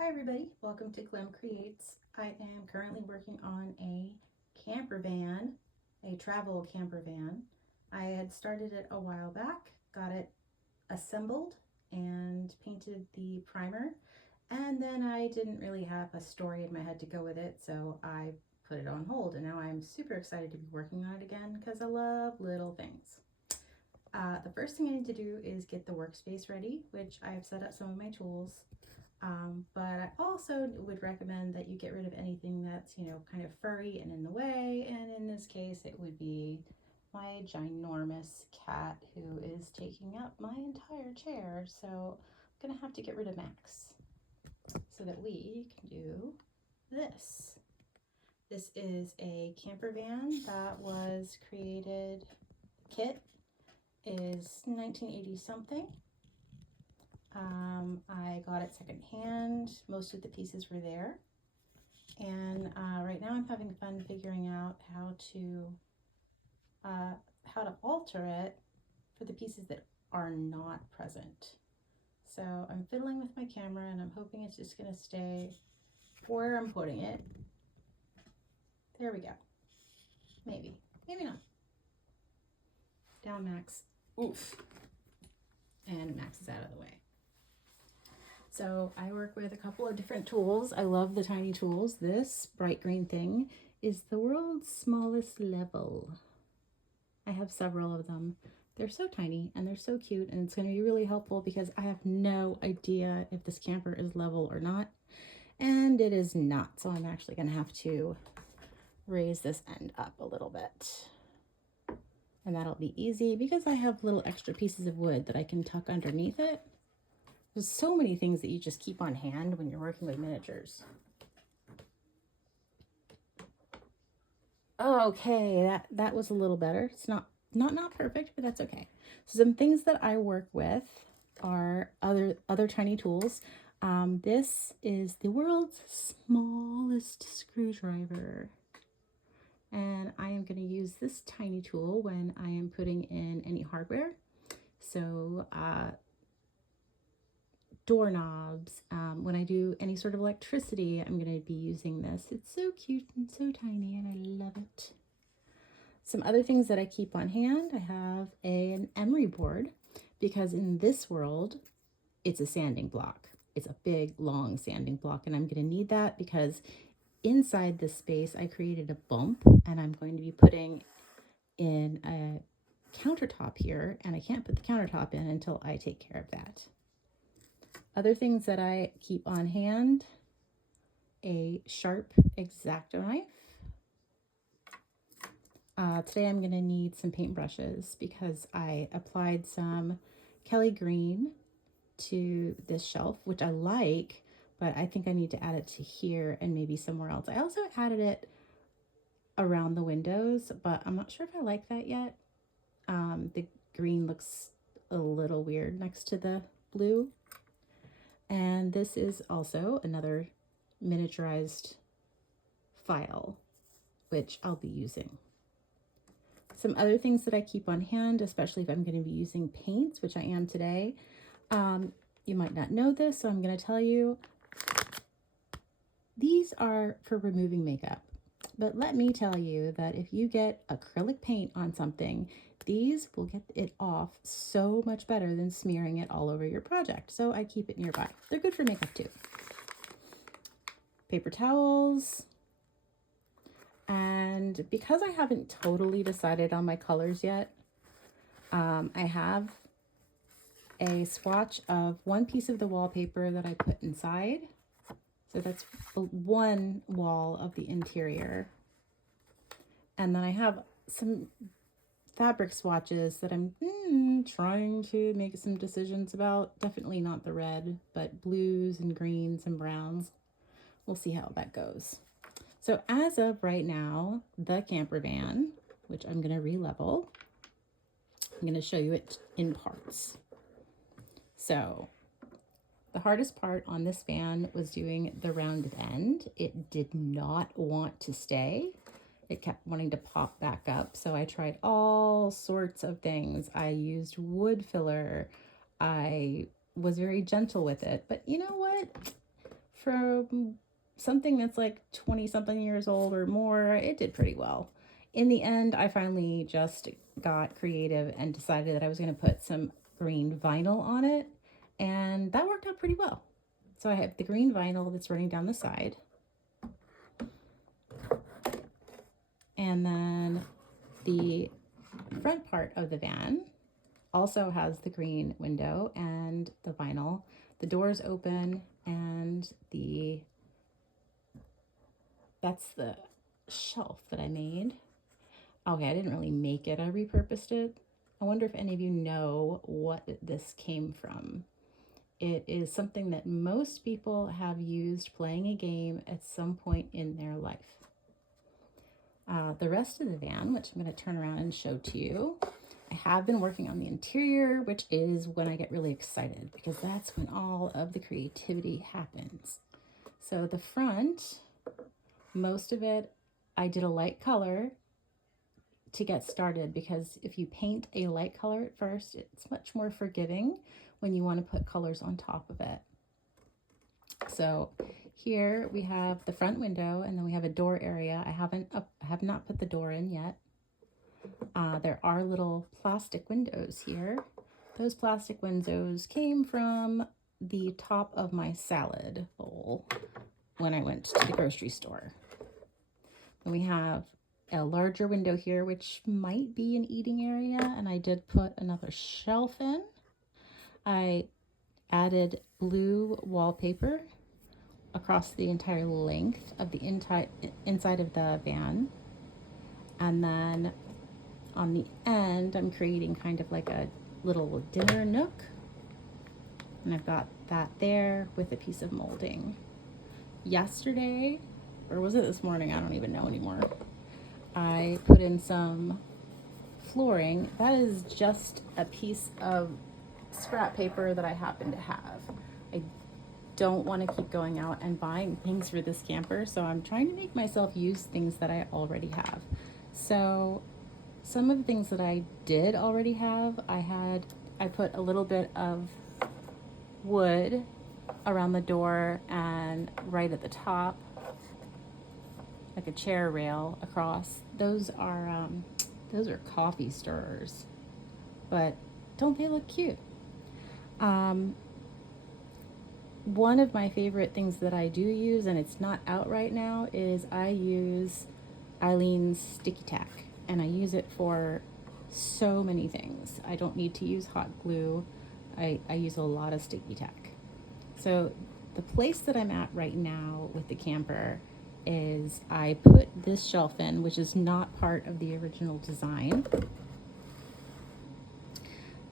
Hi everybody, welcome to Clem Creates. I am currently working on a camper van, a travel camper van. I had started it a while back, got it assembled and painted the primer, and then I didn't really have a story in my head to go with it, so I put it on hold, and now I'm super excited to be working on it again because I love little things. The first thing I need to do is get the workspace ready, which I have set up some of my tools. But I also would recommend that you get rid of anything that's, kind of furry and in the way. And in this case, it would be my ginormous cat who is taking up my entire chair. So I'm going to have to get rid of Max so that we can do this. This is a camper van that was created, kit is 1980 something. I got it secondhand. Most of the pieces were there. And right now I'm having fun figuring out how to alter it for the pieces that are not present. So I'm fiddling with my camera and I'm hoping it's just going to stay where I'm putting it. There we go. Maybe. Maybe not. Down Max. Oof. And Max is out of the way. So I work with a couple of different tools. I love the tiny tools. This bright green thing is the world's smallest level. I have several of them. They're so tiny and they're so cute, and it's going to be really helpful because I have no idea if this camper is level or not, and it is not. So I'm actually going to have to raise this end up a little bit. And that'll be easy because I have little extra pieces of wood that I can tuck underneath it. There's so many things that you just keep on hand when you're working with miniatures. Okay, that was a little better. It's not perfect, but that's okay. So some things that I work with are other tiny tools. This is the world's smallest screwdriver. And I am going to use this tiny tool when I am putting in any hardware. So doorknobs, when I do any sort of electricity, I'm going to be using this. It's so cute and so tiny and I love it. Some other things that I keep on hand, I have an emery board because in this world, it's a sanding block. It's a big, long sanding block, and I'm going to need that because inside this space, I created a bump, and I'm going to be putting in a countertop here, and I can't put the countertop in until I take care of that. Other things that I keep on hand, a sharp X-Acto knife. Today I'm going to need some paintbrushes because I applied some Kelly Green to this shelf, which I like, but I think I need to add it to here and maybe somewhere else. I also added it around the windows, but I'm not sure if I like that yet. The green looks a little weird next to the blue. And this is also another miniaturized file, which I'll be using. Some other things that I keep on hand, especially if I'm going to be using paints, which I am today. You might not know this, so I'm going to tell you. These are for removing makeup. But let me tell you that if you get acrylic paint on something, these will get it off so much better than smearing it all over your project. So I keep it nearby. They're good for makeup too. Paper towels. And because I haven't totally decided on my colors yet, I have a swatch of one piece of the wallpaper that I put inside. So that's one wall of the interior. And then I have some fabric swatches that I'm trying to make some decisions about. Definitely not the red, but blues and greens and browns. We'll see how that goes. So as of right now, the camper van, which I'm going to re-level, I'm going to show you it in parts. So the hardest part on this van was doing the rounded end. It did not want to stay. It kept wanting to pop back up. So I tried all sorts of things. I used wood filler. I was very gentle with it. But you know what? from something that's like 20 something years old or more, it did pretty well. In the end, I finally just got creative and decided that I was going to put some green vinyl on it, and that worked out pretty well. So I have the green vinyl that's running down the side, and then the front part of the van also has the green window and the vinyl. The doors open, and that's the shelf that I made. Okay, I didn't really make it, I repurposed it. I wonder if any of you know what this came from. It is something that most people have used playing a game at some point in their life. The rest of the van, which I'm going to turn around and show to you, I have been working on the interior, which is when I get really excited because that's when all of the creativity happens. So the front, most of it, I did a light color to get started, because if you paint a light color at first, it's much more forgiving when you want to put colors on top of it. So here we have the front window, and then we have a door area. I have not put the door in yet. There are little plastic windows here. Those plastic windows came from the top of my salad bowl when I went to the grocery store. Then we have a larger window here, which might be an eating area, and I did put another shelf in. I added blue wallpaper across the entire length of the inside of the van, and then on the end I'm creating kind of like a little dinner nook, and I've got that there with a piece of molding. Yesterday, or was it this morning, I don't even know anymore, I put in some flooring. That is just a piece of scrap paper that I happen to have. I don't want to keep going out and buying things for this camper, so I'm trying to make myself use things that I already have. So some of the things that I did already have, I put a little bit of wood around the door and right at the top, like a chair rail across. Those are coffee stirrers, but don't they look cute? One of my favorite things that I do use, and it's not out right now, is I use Eileen's sticky tack, and I use it for so many things. I don't need to use hot glue. I use a lot of sticky tack. So the place that I'm at right now with the camper is I put this shelf in, which is not part of the original design.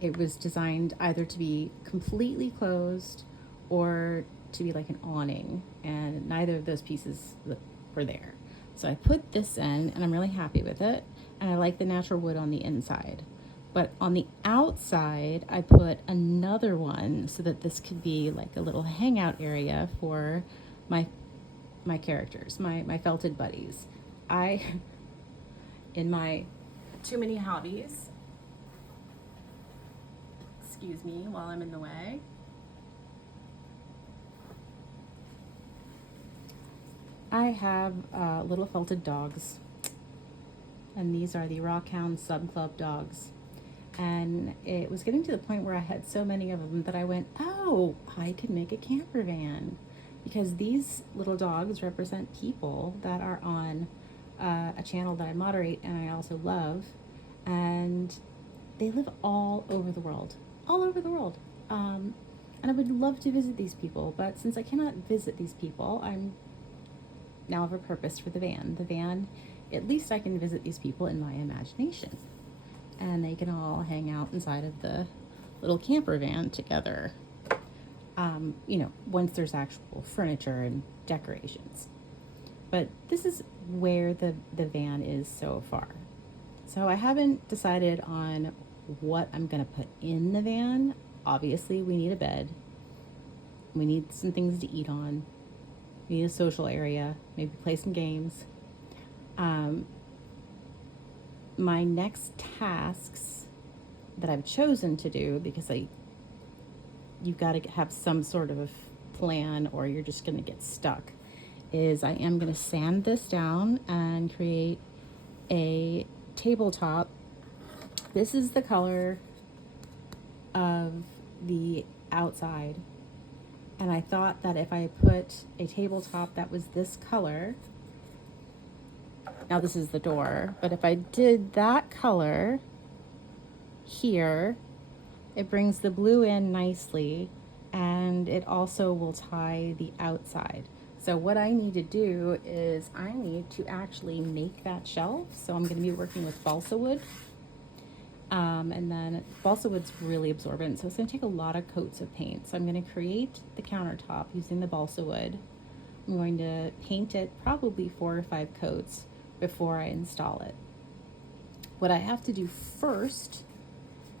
It was designed either to be completely closed or to be like an awning, and neither of those pieces were there. So I put this in, and I'm really happy with it, and I like the natural wood on the inside. But on the outside, I put another one so that this could be like a little hangout area for my characters, my felted buddies. In my too many hobbies, excuse me while I'm in the way, I have little felted dogs, and these are the Rockhounds Sub Club dogs. And it was getting to the point where I had so many of them that I went, oh, I could make a camper van, because these little dogs represent people that are on a channel that I moderate and I also love, and they live all over the world. And I would love to visit these people, but since I cannot visit these people, I'm now have a purpose for the van. The van, at least I can visit these people in my imagination, and they can all hang out inside of the little camper van together. Once there's actual furniture and decorations. But this is where the van is so far. So I haven't decided on what I'm going to put in the van. Obviously, we need a bed. We need some things to eat on. We need a social area, maybe play some games. My next tasks that I've chosen to do, because you've got to have some sort of plan or you're just going to get stuck, is I am going to sand this down and create a tabletop. This is the color of the outside, and I thought that if I put a tabletop that was this color, now this is the door, but if I did that color here, it brings the blue in nicely, and it also will tie the outside. So what I need to do is I need to actually make that shelf. So I'm going to be working with balsa wood. And then balsa wood's really absorbent, so it's going to take a lot of coats of paint. So I'm going to create the countertop using the balsa wood. I'm going to paint it probably 4 or 5 coats before I install it. What I have to do first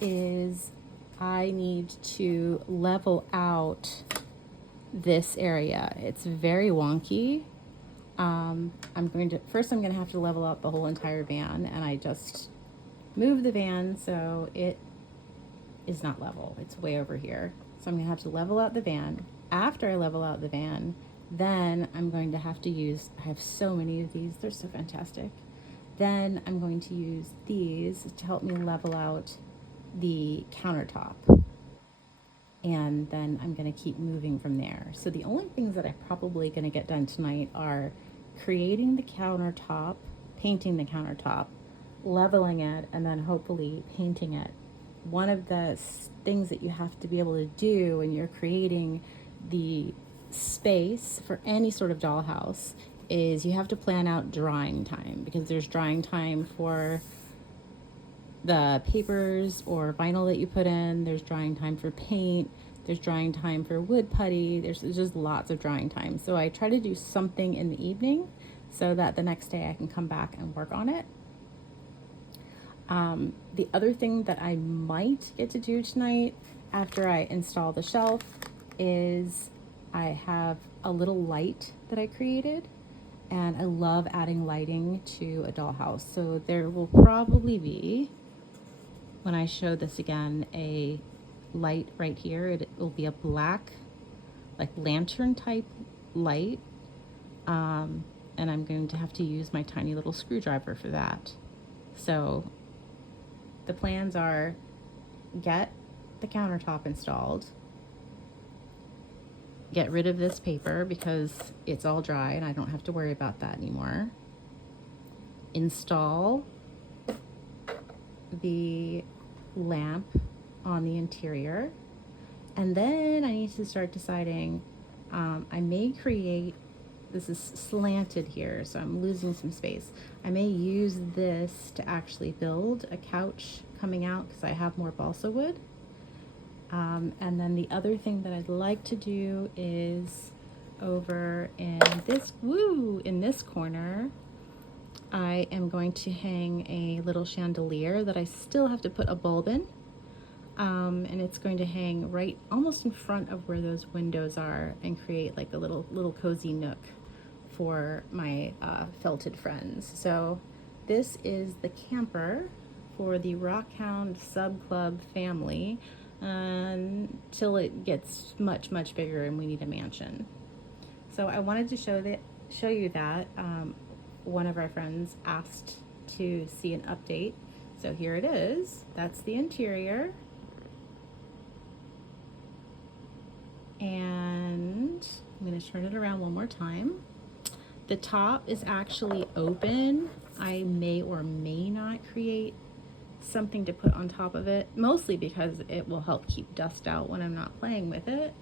is I need to level out this area. It's very wonky. I'm going to have to level out the whole entire van, and I just move the van so it is not level. It's way over here. So I'm going to have to level out the van. After I level out the van, then I'm going to have to use, I have so many of these, they're so fantastic. Then I'm going to use these to help me level out the countertop. And then I'm going to keep moving from there. So the only things that I'm probably going to get done tonight are creating the countertop, painting the countertop, leveling it, and then hopefully painting it. One of the things that you have to be able to do when you're creating the space for any sort of dollhouse is you have to plan out drying time, because there's drying time for the papers or vinyl that you put in, there's drying time for paint, there's drying time for wood putty, there's just lots of drying time. So I try to do something in the evening so that the next day I can come back and work on it. The other thing that I might get to do tonight after I install the shelf is I have a little light that I created, and I love adding lighting to a dollhouse. So there will probably be, when I show this again, a light right here. It will be a black, like lantern type light. And I'm going to have to use my tiny little screwdriver for that. So the plans are get the countertop installed, get rid of this paper because it's all dry and I don't have to worry about that anymore, install the lamp on the interior, and then I need to start deciding, I may create, this is slanted here, so I'm losing some space. I may use this to actually build a couch coming out because I have more balsa wood. And then the other thing that I'd like to do is over in this corner, I am going to hang a little chandelier that I still have to put a bulb in. And it's going to hang right almost in front of where those windows are and create like a little cozy nook for my felted friends. So this is the camper for the Rockhounds Sub Club family until it gets much bigger and we need a mansion. So I wanted to show you that. One of our friends asked to see an update, so here it is. That's the interior, and I'm going to turn it around one more time. The top is actually open. I may or may not create something to put on top of it, mostly because it will help keep dust out when I'm not playing with it.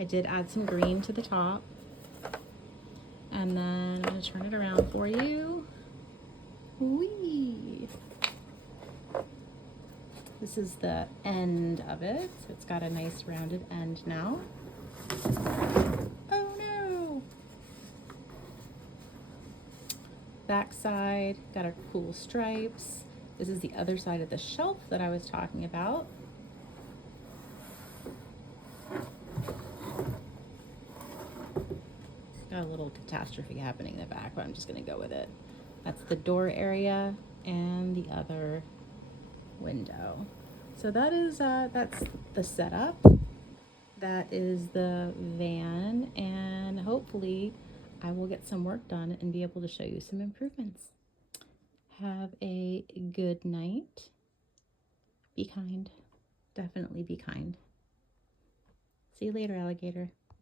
I did add some green to the top, and then I'm going to turn it around for you. Whee! This is the end of it, so it's got a nice rounded end now. Oh no! Back side, got our cool stripes. This is the other side of the shelf that I was talking about. Got a little catastrophe happening in the back, but I'm just going to go with it. That's the door area and the other window. So that's the setup. I'm going to turn it around for you. Whee! This is the other side of the shelf that I was talking about. Got a little catastrophe happening in the back, but I'm just going to go with it. That's the door area and the other window. So that is, that's the setup. I'm going to turn it around for you. that is the van, and hopefully I will get some work done and be able to show you some improvements. Have a good night. Be kind. Definitely be kind. See you later, alligator.